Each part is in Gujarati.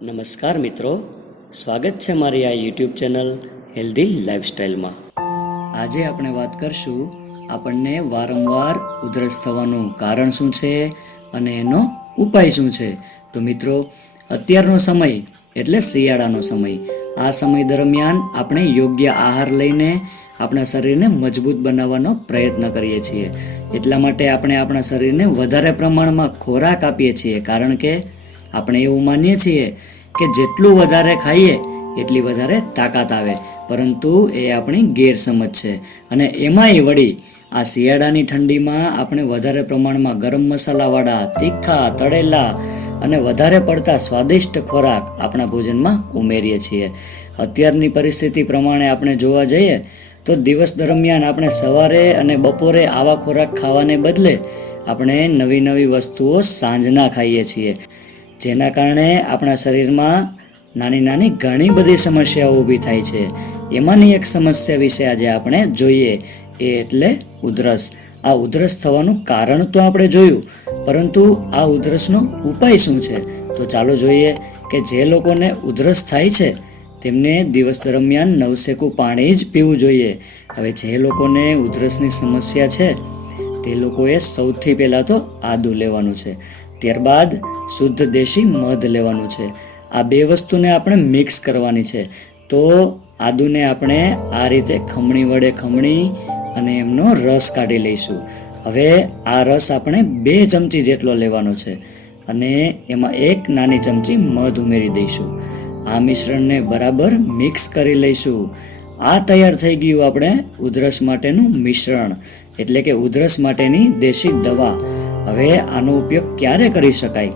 નમસ્કાર મિત્રો, સ્વાગત છે મારી આ યુટ્યુબ ચેનલ હેલ્ધી લાઈફસ્ટાઈલમાં આજે આપણે વાત કરશું આપણને વારંવાર ઉધરસ થવાનું કારણ શું છે અને એનો ઉપાય શું છે. તો મિત્રો, અત્યારનો સમય એટલે શિયાળાનો સમય. આ સમય દરમિયાન આપણે યોગ્ય આહાર લઈને આપણા શરીરને મજબૂત બનાવવાનો પ્રયત્ન કરીએ છીએ. એટલા માટે આપણે આપણા શરીરને વધારે પ્રમાણમાં ખોરાક આપીએ છીએ. કારણ કે આપણે એવું માનીએ છીએ કે જેટલું વધારે ખાઈએ, એટલી વધારે તાકાત આવે. પરંતુ એ આપણી ગેરસમજ છે. અને એમાંય વળી આ શિયાળાની ઠંડીમાં આપણે વધારે પ્રમાણમાં ગરમ મસાલાવાળા, તીખા, તળેલા અને વધારે પડતા સ્વાદિષ્ટ ખોરાક આપણા ભોજનમાં ઉમેરીએ છીએ. અત્યારની પરિસ્થિતિ પ્રમાણે આપણે જોવા જઈએ તો દિવસ દરમિયાન આપણે સવારે અને બપોરે આવા ખોરાક ખાવાને બદલે આપણે નવી નવી વસ્તુઓ સાંજના ખાઈએ છીએ. જેના કારણે આપણા શરીરમાં નાની નાની ઘણી બધી સમસ્યાઓ ઊભી થાય છે. એમાંની એક સમસ્યા વિશે આજે આપણે જોઈએ એ એટલે ઉધરસ. આ ઉધરસ થવાનું કારણ તો આપણે જોયું, પરંતુ આ ઉધરસનો ઉપાય શું છે? તો ચાલો જોઈએ કે જે લોકોને ઉધરસ થાય છે તેમને દિવસ દરમિયાન નવસેકું પાણી જ પીવું જોઈએ. હવે જે લોકોને ઉધરસની સમસ્યા છે, તે લોકોએ સૌથી પહેલાં તો આદુ લેવાનું છે. ત્યારબાદ શુદ્ધ દેશી મધ લેવાનું છે. આ બે વસ્તુને આપણે મિક્સ કરવાની છે. તો આદુને આપણે આ રીતે ખમણી વડે ખમણી અને એમનો રસ કાઢી લઈશું. હવે આ રસ આપણે બે ચમચી જેટલો લેવાનો છે અને એમાં એક નાની ચમચી મધ ઉમેરી દઈશું. આ મિશ્રણને બરાબર મિક્સ કરી લઈશું. આ તૈયાર થઈ ગયું આપણે ઉધરસ માટેનું મિશ્રણ, એટલે કે ઉધરસ માટેની દેશી દવા. હવે આનો ઉપયોગ ક્યારે કરી શકાય?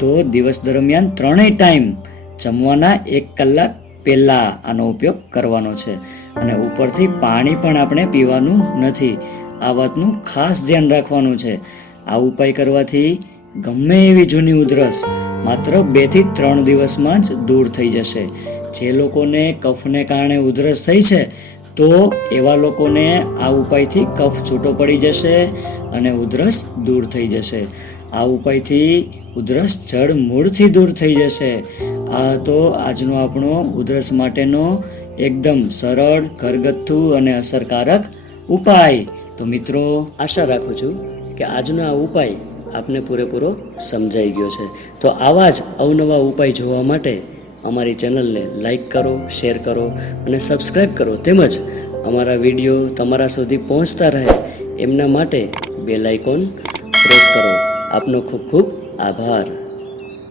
તો દિવસ દરમિયાન ત્રણેય ટાઈમ જમવાના એક કલાક પહેલાં આનો ઉપયોગ કરવાનો છે. અને ઉપરથી પાણી પણ આપણે પીવાનું નથી. આ વાતનું ખાસ ધ્યાન રાખવાનું છે. આ ઉપાય કરવાથી ગમે એવી જૂની ઉધરસ માત્ર બેથી ત્રણ દિવસમાં જ દૂર થઈ જશે. જે લોકોને કફને કારણે ઉધરસ થઈ છે, તો એવા લોકોને આ ઉપાયથી કફ છૂટો પડી જશે અને ઉધરસ દૂર થઈ જશે. આ ઉપાયથી ઉધરસ જડ મૂળથી દૂર થઈ જશે. આ તો આજનો આપણો ઉધરસ માટેનો એકદમ સરળ, ઘરગથ્થુ અને અસરકારક ઉપાય. તો મિત્રો, આશા રાખું છું કે આજનો આ ઉપાય આપને પૂરેપૂરો સમજાઈ ગયો છે. તો આવા જ અવનવા ઉપાય જોવા માટે અમારી ચેનલને લાઈક કરો, શેર કરો અને સબસ્ક્રાઈબ કરો. તેમજ અમારા વીડિયો તમારા સુધી પહોંચતા રહે એમના માટે બેલ આઇકોન પ્રેસ કરો. આપનો ખૂબ ખૂબ આભાર.